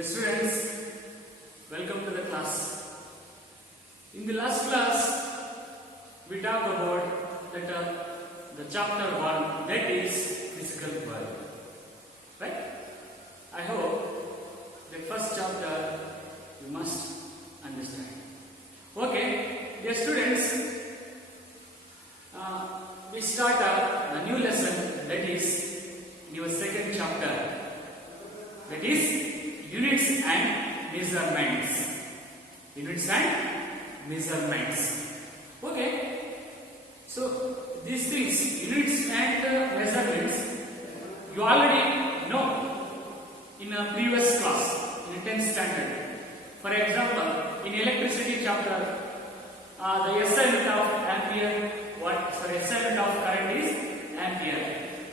Dear students, welcome to the class. In the last class, we talked about the chapter 1, that is physical world. Right? I hope the first chapter you must understand. Okay, dear students, we start a new lesson, that is your second chapter, that is units and measurements. Units and measurements. Okay, so these things, units and measurements, you already know in a previous class, in 10th standard. For example, in electricity chapter, the SI unit of ampere, SI unit of current is ampere.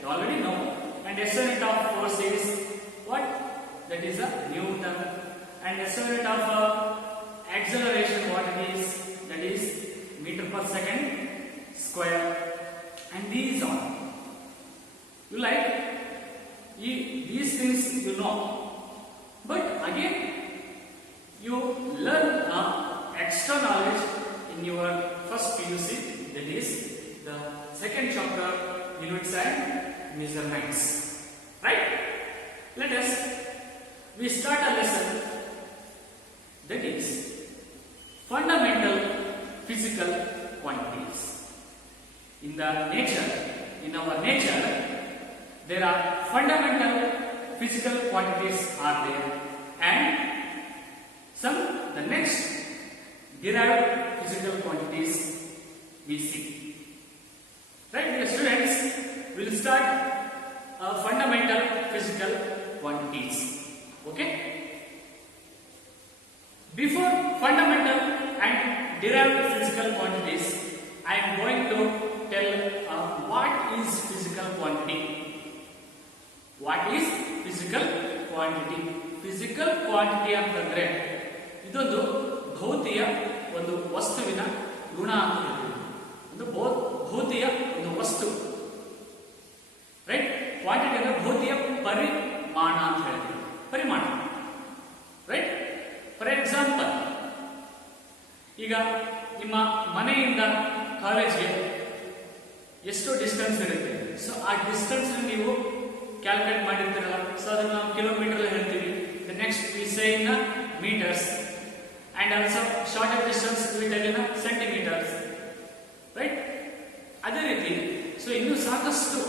You already know. And SI unit of force is what? That is a Newton. And SI unit of acceleration, what it is? That is meter per second square. And these are. You like? These things you know. But again, you learn extra knowledge in your first PUC, that is the second chapter, units and measurements. Right? We start a lesson, that is fundamental physical quantities. In our nature, there are fundamental physical quantities are there, and the next derived physical quantities we see. Right, dear students, we will start fundamental physical quantities. Okay? Before fundamental and derived physical quantities, I am going to tell what is physical quantity. What is physical quantity? Physical quantity ಅಂತಂದ್ರೆ ಇದೊಂದು ಭೌತಿಕ ಒಂದು ವಸ್ತುವಿನ ಗುಣ ಅಂತ ಹೇಳ್ತೀವಿ. ಒಂದು ಭೌತಿಕ ಒಂದು ವಸ್ತು. ರೈಟ್? ಕ್ವಾಂಟಿಟಿ ಅಂದ್ರೆ ಭೌತಿಕ ಪರಿಮಾಣ ಅಂತ ಹೇಳ್ತೀವಿ. ಪರಿಮಾಣ. ರೈಟ್? ಫಾರ್ ಎಕ್ಸಾಂಪಲ್, ಈಗ ನಿಮ್ಮ ಮನೆಯಿಂದ ಕಾಲೇಜ್ಗೆ ಎಷ್ಟು ಡಿಸ್ಟೆನ್ಸ್ ಇರುತ್ತೆ, ಸೊ ಆ ಡಿಸ್ಟೆನ್ಸ್ ನೀವು ಕ್ಯಾಲ್ಕುಲೇಟ್ ಮಾಡಿರ್ತೀರಲ್ಲ, ಸೊ ಅದನ್ನ ನಾವು ಕಿಲೋಮೀಟರ್ ಹೇಳ್ತೀವಿ. The next we say in meters, and also shorter distance we tell in centimeters. Right? ಅದೇ ರೀತಿ ಸೊ ಇನ್ನೂ ಸಾಕಷ್ಟು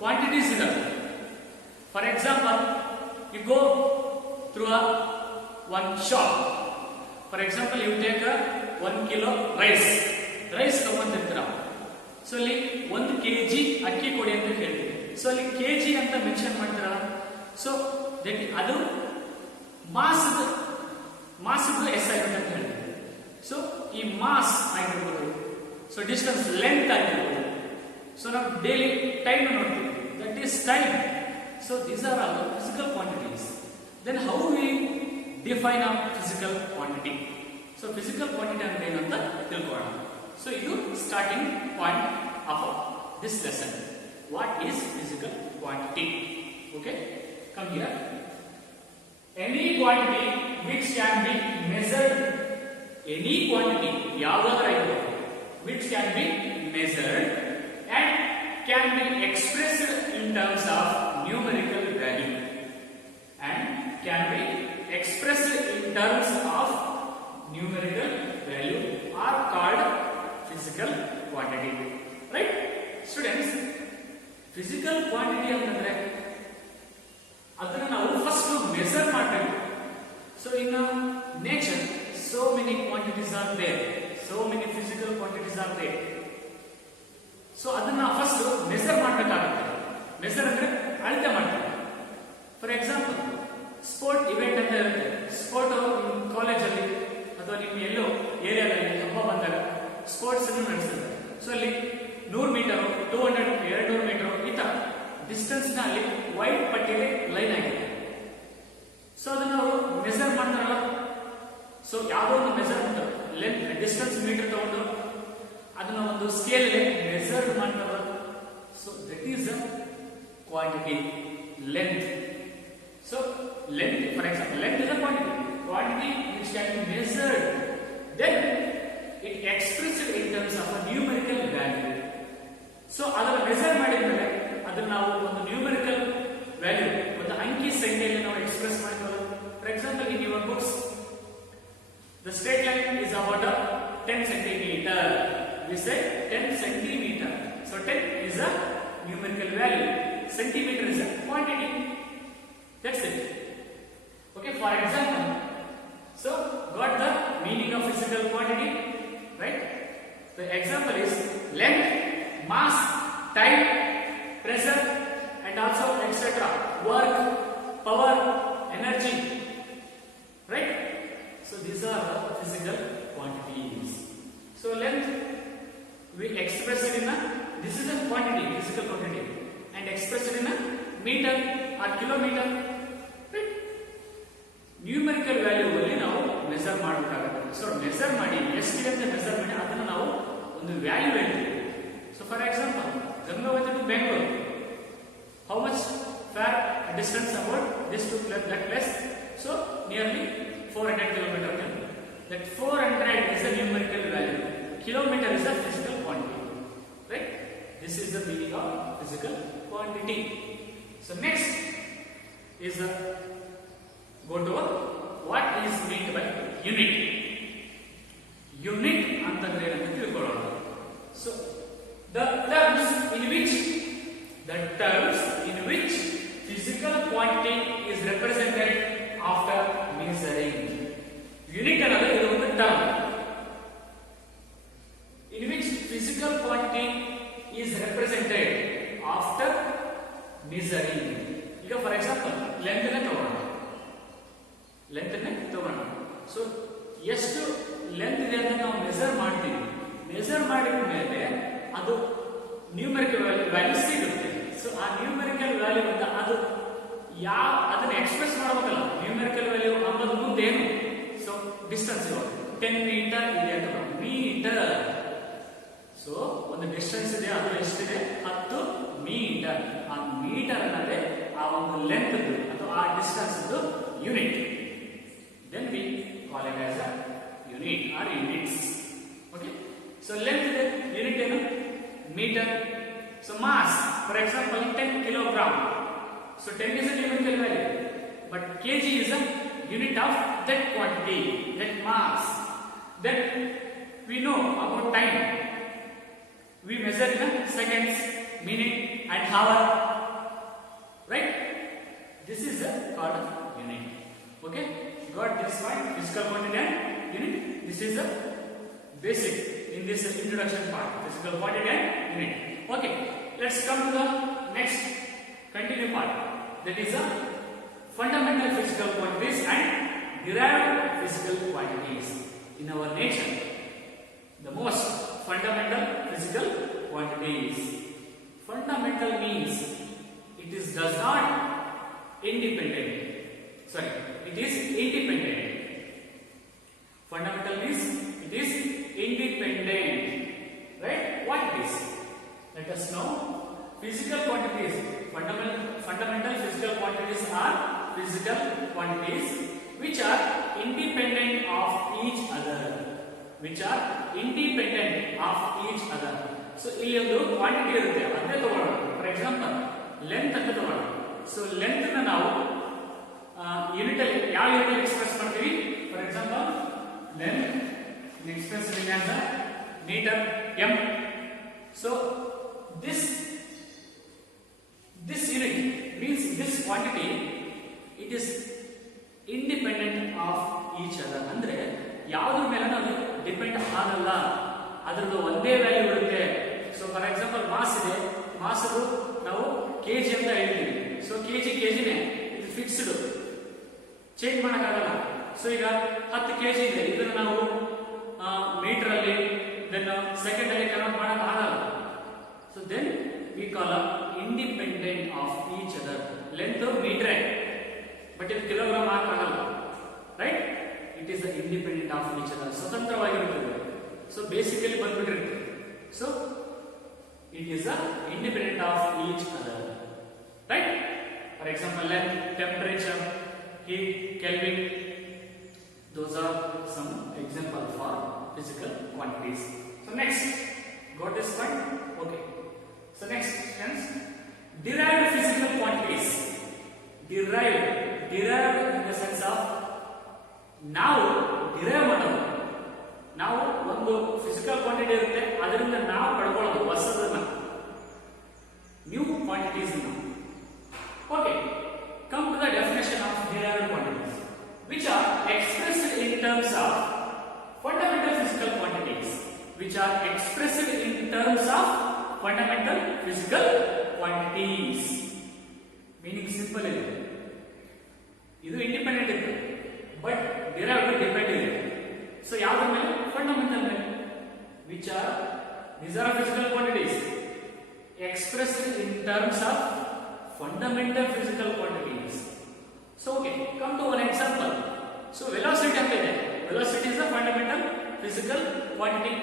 ಕ್ವಾಂಟಿಟೀಸ್ ಇದಾವೆ. For example, you go through one shop. For example, you take 1 kilo rice ತಗೊಂಡಿರ್ತೀರ. So ಅಲ್ಲಿ 1 kg ಅಕ್ಕಿ ಕೊಡಿ ಅಂತ ಹೇಳ್ತೀವಿ. ಸೊ ಅಲ್ಲಿ kg ಅಂತ ಮೆನ್ಷನ್ ಮಾಡ್ತೀರಲ್ಲ, ಸೊ ಅದು ಮಾಸ್ದು SI ಯೂನಿಟ್ ಅಂತ ಹೇಳ್ತೀವಿ. ಸೊ ಈ ಮಾಸ್ ಆಗಿರ್ಬೋದು, ಸೊ ಡಿಸ್ಟೆನ್ಸ್ ಲೆಂತ್ ಆಗಿರ್ಬೋದು, ಸೊ ನಾವು ಡೈಲಿ ಟೈಮ್ ನೋಡ್ತೀವಿ, that is time. So these are all physical quantities. Then how we define a physical quantity. So physical quantity ಅಂದ್ರೆ ಏನಂತ ತಿಳ್ಕೊಳ್ಳೋಣ. ಸೊ ಇದು starting point of this lesson. What is physical quantity? Okay, come here. Any quantity which can be measured, any quantity which can be measured and can be expressed in terms of numerical value, and can be expressed in terms of numerical value are called physical quantity. Right, students? Physical quantity ಅಂತಂದ್ರೆ ಅದನ್ನ ನಾವು first measure ಮಾಡಬೇಕು. So in nature so many quantities are there, so many physical quantities are there. So ಅದನ್ನ first measure ಮಾಡಬೇಕಾಗುತ್ತೆ. Measure ಅಂದ್ರೆ ಅಳತೆ ಮಾಡಬೇಕು. For example, sport event ಅಂತ ಇರುತ್ತೆ. ಸ್ಪೋರ್ಟ್ ಕಾಲೇಜಲ್ಲಿ ಅಥವಾ ನಿಮ್ಮ ಎಲ್ಲೋ ಏರಿಯಾದಲ್ಲಿ ಹಬ್ಬ ಬಂದಾಗ ಸ್ಪೋರ್ಟ್ಸ್ ಅನ್ನು ನಡೆಸ್ತಾರೆ. ಸೊ ಅಲ್ಲಿ 100 ಮೀಟರ್, 200, 200 ಮೀಟರ್ ಈ ತರ ಡಿಸ್ಟೆನ್ಸ್ ನ ಅಲ್ಲಿ ವೈಟ್ ಪಟ್ಟಿಗೆ ಲೈನ್ ಆಗಿದೆ. ಸೊ ಅದನ್ನ ಅವರು ಮೆಜರ್ ಮಾಡ್ತಾರಲ್ಲ, ಸೊ ಯಾವುದೋ ಒಂದು ಮೆಜರ್ಮೆಂಟ್ ಲೆಂತ್ ಡಿಸ್ಟೆನ್ಸ್ ಮೀಟರ್ ತಗೊಂಡು ಅದನ್ನ ಒಂದು ಸ್ಕೇಲ್ ಮೆಜರ್ ಮಾಡ್ತಾರಲ್ಲ, so that is a quantity, length. So length, for example, length is a quantity which can be measured, then it expressed in terms of a numerical value. So ಅದರ measure ಮಾಡಿದ್ಮೇಲೆ ಅದನ್ನ ನಾವು ಒಂದು numerical value, ಒಂದು ಅಂಕಿ ಸಂಖ್ಯೆಯಲ್ಲಿ ನಾವು express ಮಾಡ್ಕೊಳ್ಳೋದು. For example, in your books the straight line is about 10 centimeter. We say 10 centimeter. So 10 is a numerical value. Centimeter is a quantity. That's it. Okay, for example, so got the meaning of physical quantity, right? The example is length, mass, time, pressure, and also etc. Work, power, energy, right? So these are the physical quantities. So length we express it in a, this is a quantity, physical quantity, and express it in a meter or kilometer. Right? Numerical value ಅಲ್ಲಿ ನಾವು measure ಮಾಡಬೇಕಾಗುತ್ತೆ. So measure ಮಾಡಿ ಎಷ್ಟಿದೆ ಅಂತ measure ಮಾಡಿ ಅದನ್ನ ನಾವು ಒಂದು ವ್ಯಾಲ್ಯೂ ಹೇಳ್ತೀವಿ. So for example, Gangavati to Bengaluru, how much far distance about this to that place? So nearly 400 kilometer. That 400 is a numerical value. Kilometer is a physical quantity. Right? This is the meaning of physical quantity. So next is the go to what is meant by unit. Unit ಅಂತಂದ್ರೆ ಏನಂತ ತಿಳ್ಕೊಳ್ಳೋಣ. So the terms in which physical quantity is represented after measuring. Unit ಅನ್ನೋದು ಇದು ಒಂದು term in which physical quantity is represented after measuring. ಈಗ for example length ಅನ್ನು ತಗೋಣ. So ಎಷ್ಟು ಲೆಂತ್ ಇದೆ ಅಂತ ನಾವು ಮೆಜರ್ ಮಾಡ್ತೀವಿ. ಮೆಜರ್ ಮಾಡಿದ ಮೇಲೆ ಅದು ನ್ಯೂಮರಿಕಲ್ ವ್ಯಾಲ್ಯೂ ಸಿಗುತ್ತೆ. ಸೊ ಆ ನ್ಯೂಮರಿಕಲ್ ವ್ಯಾಲ್ಯೂ ಅಂತ ಅದು ಅದನ್ನ ಎಕ್ಸ್ಪ್ರೆಸ್ ಮಾಡಬೇಕಲ್ಲ. ನ್ಯೂಮರಿಕಲ್ ವ್ಯಾಲ್ಯೂ ಅನ್ನೋದು ಮುಂದೆ ಏನು? ಸೊ ಡಿಸ್ಟೆನ್ಸ್ ಇವಾಗ 10 ಮೀಟರ್ ಇದೆ ಅಂತ ಮೀಟರ್. ಸೊ ಒಂದು ಡಿಸ್ಟೆನ್ಸ್ ಇದೆ, ಅದು ಎಷ್ಟಿದೆ? 10 ಮೀಟರ್. ಆ ಮೀಟರ್ ಅನ್ನೋದೇ ಆ ಒಂದು ಲೆಂತ್ ಅಥವಾ ಆ distance unit. Then we call it as a unit or units. Okay. So length is unit ಏನು? Meter. So mass, for example, 10 kilogram. So 10 is a numerical value, but kg is a unit of that quantity, that mass. Then we know about time. We measure in seconds, minute, and hour. Right? This is a called unit. Okay. Got this point, physical quantity and unit. This is the basic in this introduction part, physical quantity and unit. Okay, let's come to the next continue part, that is the fundamental physical quantities and derived physical quantities. In our nature, the most fundamental physical quantities. Fundamental means it is does not independent. Sorry, it is independent. Fundamental means it is independent. Right? What it is? Let us know. Physical quantities. Fundamental physical quantities are physical quantities which are independent of each other. Which are independent of each other. So, ಇಲ್ಲಿ ಒಂದು quantity ಇರುತ್ತೆ, ಅದನ್ನೇ ತಗೊಳ್ಳೋಣ. For example, length ಅಂತ ತಗೊಳ್ಳೋಣ. So length ನ ನಾವು unit ಅಲ್ಲಿ ಯಾವ ಯೂನಿಟ್ ಎಕ್ಸ್ಪ್ರೆಸ್ ಮಾಡ್ತೀವಿ? For example, length express in as meter m. So this unit means this quantity, it is independent of each other. ಅಂದ್ರೆ ಯಾವುದ್ರ ಮೇಲೆ ನಾವು ಡಿಪೆಂಡ್ ಆಗಲ್ಲ, ಅದರದ್ದು ಒಂದೇ ವ್ಯಾಲ್ಯೂ ಇರುತ್ತೆ. ಸೊ ಫಾರ್ ಎಕ್ಸಾಂಪಲ್, ಮಾಸ್ ಇದೆ, ಮಾಸ್ ನಾವು ಕೆಜಿ ಅಂತ ಹೇಳ್ತೀವಿ. ಸೊ ಕೆಜಿನೇ, ಇದು ಫಿಕ್ಸ್ಡ್, ಚೇಂಜ್ ಮಾಡಕ್ಕಾಗಲ್ಲ. ಸೊ ಈಗ 10 ಕೆಜಿ ಇದೆ, ಇದನ್ನು ನಾವು ಮೀಟರ್ ಅಲ್ಲಿ ಸೆಕೆಂಡ್ ಅಲ್ಲಿ ಕನ್ವರ್ಟ್ ಮಾಡಕ್ ಆಗಲ್ಲ. So then we call independent of each other. Length metre, but ಇದು ಕಿಲೋಗ್ರಾಮ್ ಆಗಲ್ಲ. Right? It is independent of each other, ಸ್ವತಂತ್ರವಾಗಿರುತ್ತದೆ. ಸೊ ಬೇಸಿಕಲಿ ಬಂದ್ಬಿಟ್ಟಿರುತ್ತೆ. So it is independent of each other. Right? For example, length, temperature, heat, Kelvin, Those are some example for physical quantities. So next, got this point? Okay. So next, friends, derived physical quantities. Derived in the sense of ನಾವು derive ಮಾಡೋದು. ನಾವು ಒಂದು physical quantity ಇರುತ್ತೆ, ಅದರಿಂದ ನಾವು ಪಡ್ಕೊಳ್ಳೋದು ಹೊಸದನ್ನ, new quantities. Okay, come to the definition of derived quantities, which are expressed in terms of fundamental physical quantities, which are expressed in terms of fundamental physical quantities. Meaning simple ಇದೆ, ಇದು independent ಇದೆ, but derived depend ಇದೆ. So ಯಾವ್ದ್ರ ಮೇಲೆ? Fundamental ಮೇಲೆ. which are these are physical quantities expressed in terms of fundamental physical quantities. So okay, come to one example. So velocity ಅಂತ ಇದೆ. Velocity is a fundamental physical quantity,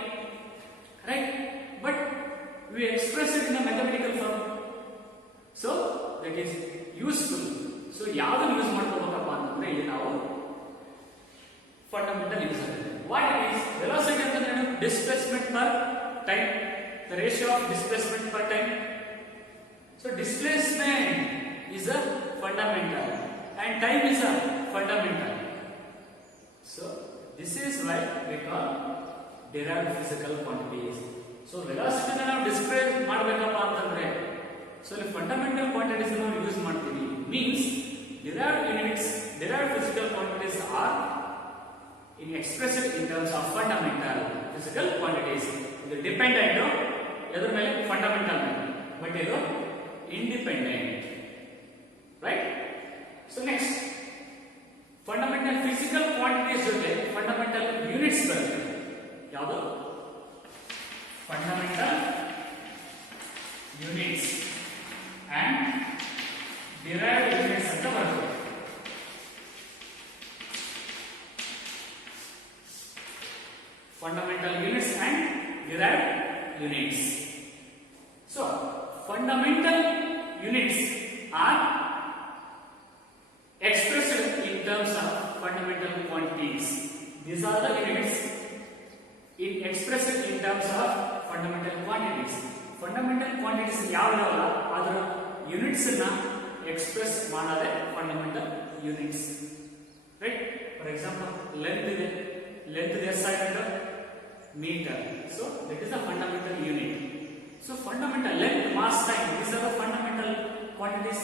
right? But we express it in a mathematical form. So that is useful. So ಯಾವ್ದನ್ನು use ಮಾಡ್ಕೋಬೇಕಪ್ಪ ಅಂತಂದ್ರೆ ಇಲ್ಲಿ ನಾವು fundamental use ಆಗುತ್ತೆ. What is velocity ಅಂತಂದ್ರೆ displacement per time, the ratio of displacement per time. So displacement is a fundamental and time is a fundamental. So this is why we call derived physical quantities. So velocity na ನಾವು describe ಮಾಡಬೇಕಪ್ಪ ಅಂತಂದ್ರೆ so ಇಲ್ಲಿ fundamental quantities ನಾವು use ಮಾಡ್ತೀವಿ. Means derived units, derived physical quantities are in expressed in terms of fundamental physical quantities. ಇದು dependent ಎದ್ರ ಮೇಲೆ? Fundamental ಮೇಲೆ. ಬಟ್ ಇದು independent, right? So next, fundamental physical quantities ಜೊತೆ fundamental units ಬರುತ್ತೆ. ಯಾವುದು? Fundamental units and derived units ಅಂತ ಬರುತ್ತೆ. Fundamental units and derived units. So fundamental units are expressed in terms of fundamental quantities. These are the units expressed in terms of fundamental quantities. Fundamental quantities ಯಾವ್ಯಾವಲ್ಲ ಅದರ units ಅನ್ನ express ಮಾಡೋದೇ fundamental units, right? For example length ಇದೆ, length ಎಷ್ಟಾಗುತ್ತೆ? Meter. So that is a fundamental unit. So fundamental length, mass, time, these are the fundamental quantities.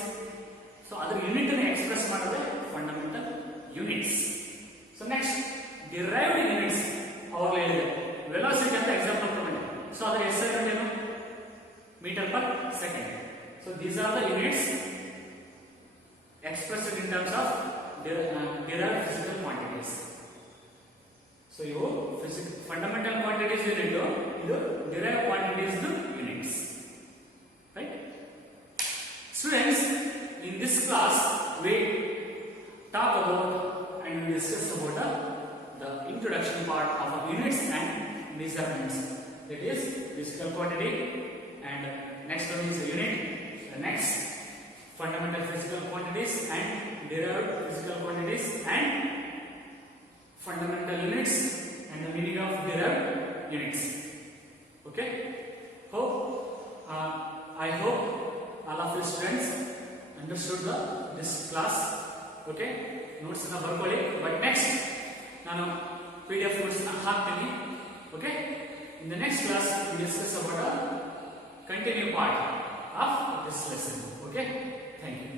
So other unit ಅನ್ನು express ಮಾಡೋದೇ fundamental units. So next, derived units ಅವಾಗಲೇ ಹೇಳಿದೆ. Velocity ಅಂತ example ತಗೊಂಡೆ. So ಅದರ ಹೆಸರು ಏನು? Meter per second. So these are the units expressed in terms of derived physical quantities. So ಇವು fundamental quantities unit, ಇದು derived quantities units, right? Students, in this class we talk about and we discuss about the introduction part of units and measurements. That is physical quantity, and next one is unit, the next fundamental physical quantities and derived physical quantities and fundamental units and the meaning of derived units. Okay, I hope all of you students understood this class. Okay, notes na barkoli, but next nanu PDF notes na haakತೀನಿ. Okay, in the next class we discuss about a continue part of this lesson. Okay, thank you.